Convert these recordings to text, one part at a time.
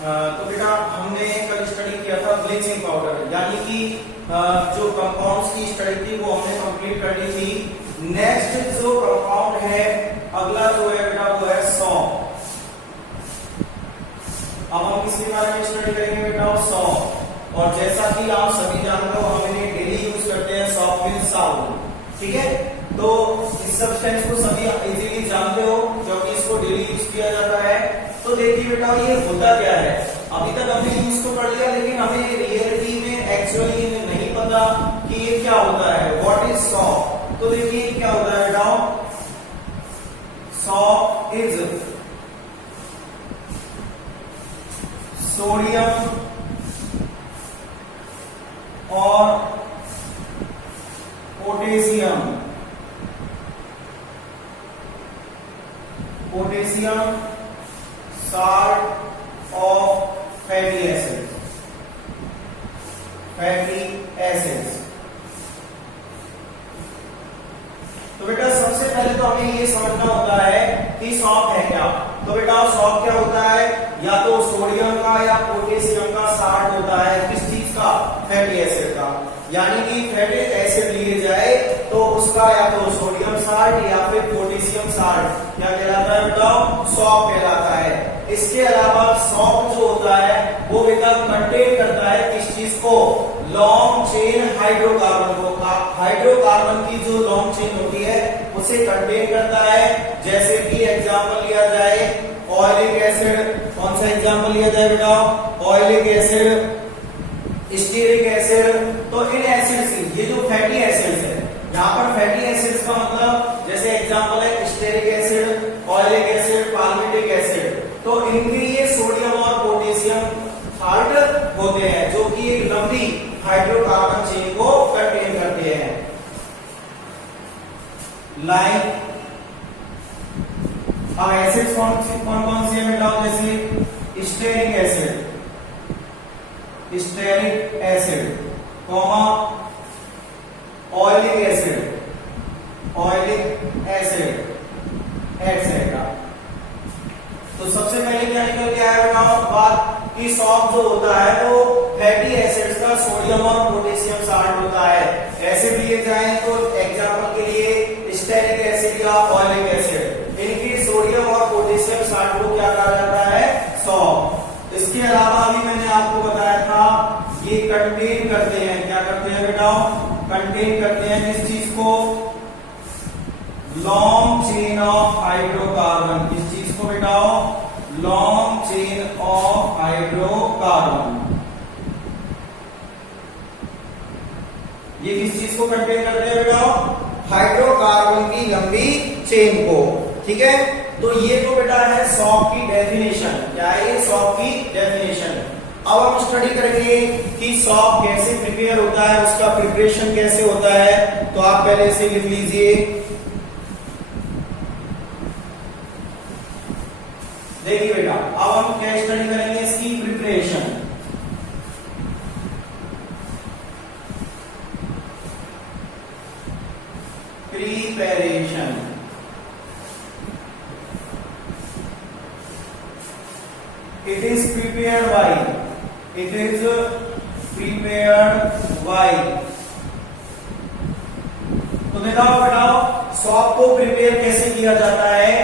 तो बेटा हमने कल स्टडी किया था ब्लीचिंग पाउडर, यानी कि जो कंपाउंड्स की स्टडी थी वो हमने कंप्लीट कर ली थी। नेक्स्ट जो कंपाउंड है, अगला जो है बेटा वो है सॉल्ट। अब हम किसके बारे में स्टडी करेंगे बेटा? सॉल्ट। और जैसा कि आप सभी जानते हो हम इन्हें डेली यूज करते हैं, सॉफ्ट विद साबुन, ठीक है। तो इस सब्सटेंस को सभी इजीली जानते हो क्योंकि इसको डेली यूज किया जाता है। तो देखिए बेटा ये होता क्या है, अभी तक हमने यूज तो कर लिया लेकिन हमें रियलिटी में एक्चुअली नहीं पता कि ये क्या होता है। What is salt? तो देखिए क्या होता है बेटा, सॉल्ट इज सोडियम और potassium salt of fatty acids. तो बेटा सबसे पहले तो हमें ये समझना होता है कि सॉल्ट है क्या। तो बेटा सॉल्ट क्या होता है? या तो सोडियम का या पोटेशियम का साल्ट होता है। किस चीज का? फैटी एसिड का। यानी कि फैटी एसिड लिए जाए तो उसका या तो सोडियम साल्ट या फिर पोटेशियम साल्ट क्या कहलाता है बेटा? सॉल्ट कहलाता है। इसके अलावा सॉल्ट जो होता है वो बेटा कंटेन करता है किस चीज को? लॉन्ग चेन हाइड्रोकार्बन को। हाइड्रोकार्बन की जो लॉन्ग चेन होती है उसे कंटेन करता है। जैसे कि एग्जांपल लिया जाए ऑयलिक एसिड। कौन सा एग्जांपल लिया जाए बेटा? Oleic acid, stearic acid. तो इन एसिड्स, ये जो फैटी एसिड्स है, यहाँ पर फैटी एसिड्स का मतलब जैसे एग्जांपल है stearic acid, oleic acid, palmitic acid. तो इनके ये सोडियम और पोटेशियम साल्ट होते हैं जो कि एक लंबी हाइड्रोकार्बन चेन को कंटेन करते हैं। लाइक अब एसिड्स कौन से है बेटा? जैसे stearic acid, comma oleic acid, etcetera. तो सबसे पहले क्या निकल के आया बेटा बात कि सॉल्ट जो होता है वो फैटी एसिड्स का सोडियम और पोटेशियम साल्ट होता है। एसिड लिए जाए तो एग्जांपल के लिए स्टेरिक एसिड या ऑयलिक एसिड, इनकी सोडियम और पोटेशियम साल्ट को क्या कहा जाता है? सॉल्ट। इसके अलावा भी मैंने आपको बताया था ये कंटेन करते हैं, क्या करते हैं बेटा? कंटेन करते हैं किस चीज को? Long chain of hydrocarbon. किस चीज को बेटा? Long chain of hydrocarbon. ये किस चीज को कंटेन करते हैं बेटा? हाइड्रोकार्बन की लंबी चेन को, ठीक है। तो ये तो बेटा है सॉल्ट की डेफिनेशन। क्या है ये? सॉल्ट की डेफिनेशन। अब हम स्टडी करेंगे कि सॉल्ट कैसे प्रिपेयर होता है, उसका प्रिपरेशन कैसे होता है। तो आप पहले से लिख लीजिए। देखिए बेटा अब हम क्या स्टडी करेंगे? इसकी preparation. It is prepared by। तो बताओ सॉल्ट को प्रिपेयर कैसे किया जाता है?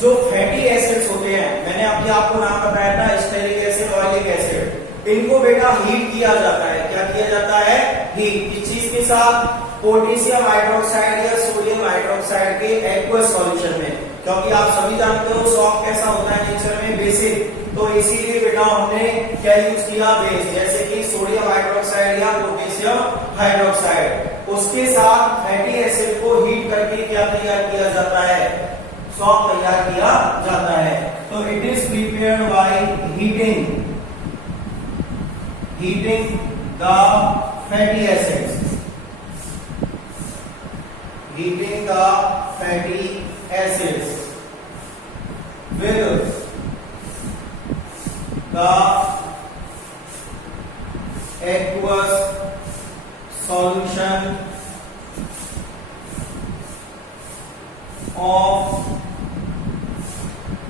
जो फैटी एसिड्स होते हैं, मैंने अभी आपको नाम बताया था स्टेरिक एसिड, ऑयलिक एसिड, इनको बेटा हीट किया जाता है। क्या किया जाता है? हीट। किस चीज के साथ? पोटेशियम हाइड्रोक्साइड या सोडियम हाइड्रोक्साइड के एक्वस सॉल्यूशन में। क्योंकि आप सभी जानते हो सॉल्ट कैसा होता है नेचर में? बेसिक। तो इसीलिए बेटा हमने क्या यूज किया? बेस। जैसे कि सोडियम हाइड्रोक्साइड या पोटेशियम हाइड्रोक्साइड, उसके साथ फैटी एसिड को हीट करके क्या तैयार किया जाता है? सॉल्ट तैयार किया जाता है। तो it is prepared by heating the fatty acids. Heating the fatty acids with the aqueous solution of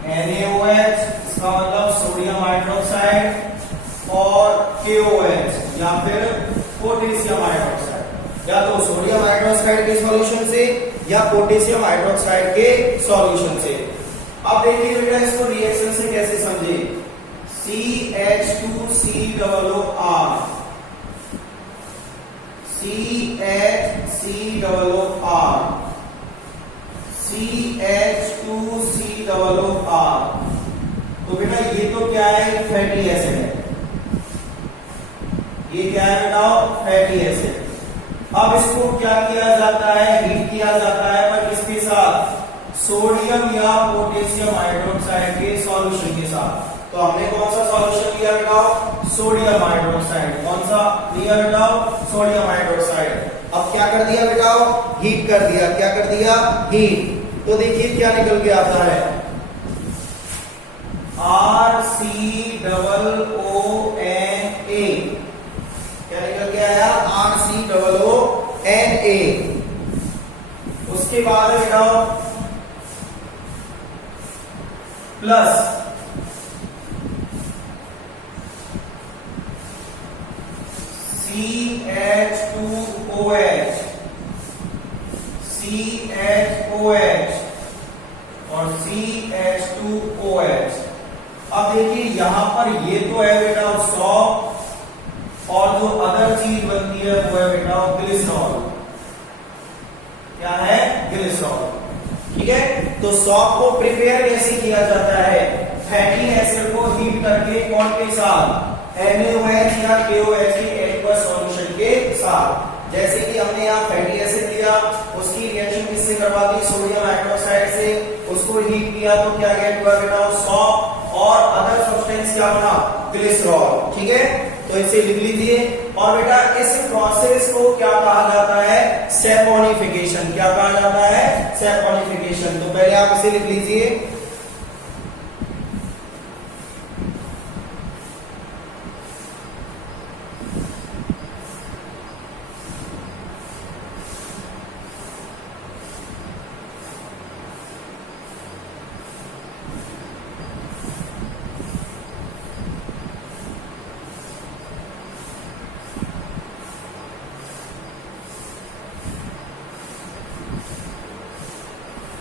NaOH, इसका इसका मतलब सोडियम हाइड्रोक्साइड और KOH या फिर पोटेशियम हाइड्रोक्साइड, या तो सोडियम हाइड्रोक्साइड के सॉल्यूशन से या पोटेशियम हाइड्रोक्साइड के सॉल्यूशन से। अब देखिए बेटा इसको रिएक्शन से कैसे समझे। CH2COOR CH2COOR, तो बेटा ये तो क्या है, फैटी एसिड है। ये क्या है बेटा, फैटी एसिड। अब इसको क्या किया जाता है, हीट किया जाता है, पर किसके साथ, सोडियम या पोटेशियम हाइड्रोक्साइड के सॉल्यूशन के साथ। तो हमने कौन सा सॉल्यूशन लिया बेटा, सोडियम हाइड्रोक्साइड। कौन सा लिया बेटा, सोडियम हाइड्रोक्साइड। अब क्या कर दिया बेटा, हीट कर दिया। क्या कर दिया, हीट। तो देखिए क्या निकल के आता है, RCOONA। क्या निकल के आया, RCOONA। उसके बाद बेटा प्लस CH2OH और CH2OH। अब देखिए यहां पर ये तो है बेटा सॉल्ट, और जो अदर चीज बनती है वो है बेटा ग्लिसरॉल। क्या है, ग्लिसरॉल। ठीक है, तो सॉल्ट को प्रिपेयर कैसे किया जाता है, फैटी एसिड को हीट करके कौन के साथ, NaOH या KOH के एक्वस सॉल्यूशन के साथ। जैसे कि हमने यहाँ फैटी एसिड लिया, उसकी रिएक्शन किससे करवा दी, सोडियम हाइड्रोक्साइड से, उसको हीट किया तो क्या गेट हुआ बेटा, सॉल्ट, और अदर सब्सटेंस क्या बना, ग्लिसरॉल। ठीक है, तो इसे लिख लीजिए। और बेटा इस प्रोसेस को क्या कहा जाता है, सैपोनिफिकेशन। क्या कहा जाता है, सैपोनिफिकेशन। तो पहले आप इसे लिख लीजिए।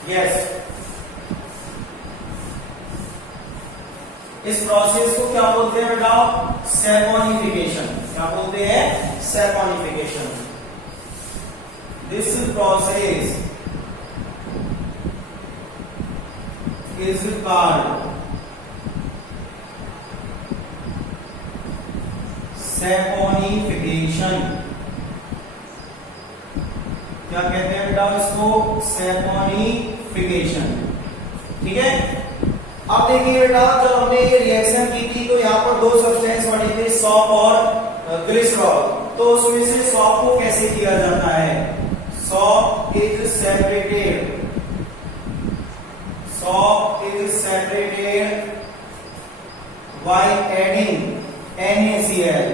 यस, इस प्रोसेस को क्या बोलते हैं बेटा, सैपोनिफिकेशन। क्या बोलते हैं, saponification. This process is called saponification. क्या कहते हैं बेटा इसको, सैपोनिफिकेशन। ठीक है, अब देखिए बेटा जब हमने ये रिएक्शन की थी तो यहाँ पर दो सब्सटेंस बने थे, सॉल्ट और ग्लिसरॉल। तो उसमें से सॉल्ट को कैसे किया जाता है, salt is separated by adding NaCl।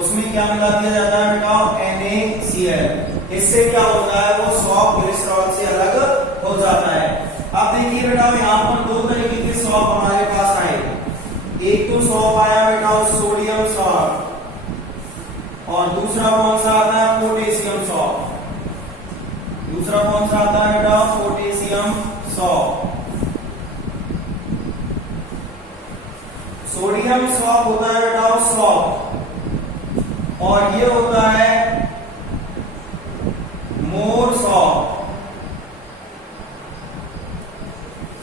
उसमें क्या मिला दिया जाता है बेटा, NaCl। इससे क्या होता है, वो सॉल्ट ग्लिसरॉल से अलग हो जाता है। अब देखिए बेटा यहाँ पर दो तरीके के सॉल्ट हमारे पास आए। एक तो सॉल्ट आया बेटा सोडियम सॉल्ट, और दूसरा कौन सा आता है, पोटेशियम सॉल्ट। दूसरा कौन सा आता है बेटा, पोटेशियम सॉल्ट। सोडियम सॉल्ट होता है बेटा सॉल्ट, और ये होता है मोर सॉल्ट।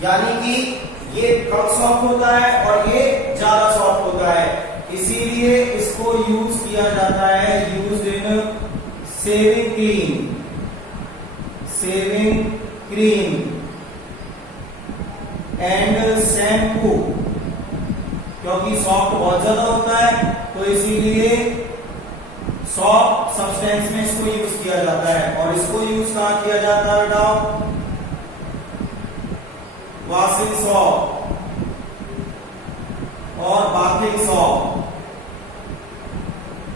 यानी कि ये कम सॉफ्ट होता है और ये ज्यादा सॉफ्ट होता है, इसीलिए इसको यूज किया जाता है, used in shaving cream and shampoo. क्योंकि सॉफ्ट बहुत ज्यादा होता है तो इसीलिए सॉफ्ट सब्सटेंस में इसको यूज किया जाता है। और इसको यूज कहां किया जाता है बेटा, वॉशिंग सॉल्ट और बाथिंग सॉल्ट,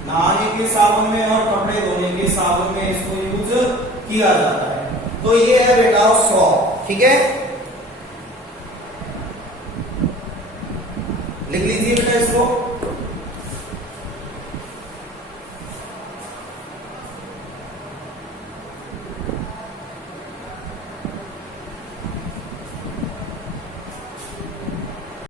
नहाने के साबुन में और कपड़े धोने के साबुन में इसको यूज किया जाता है। तो ये है बेटा सॉल्ट। ठीक है, लिख लीजिए बेटा इसको।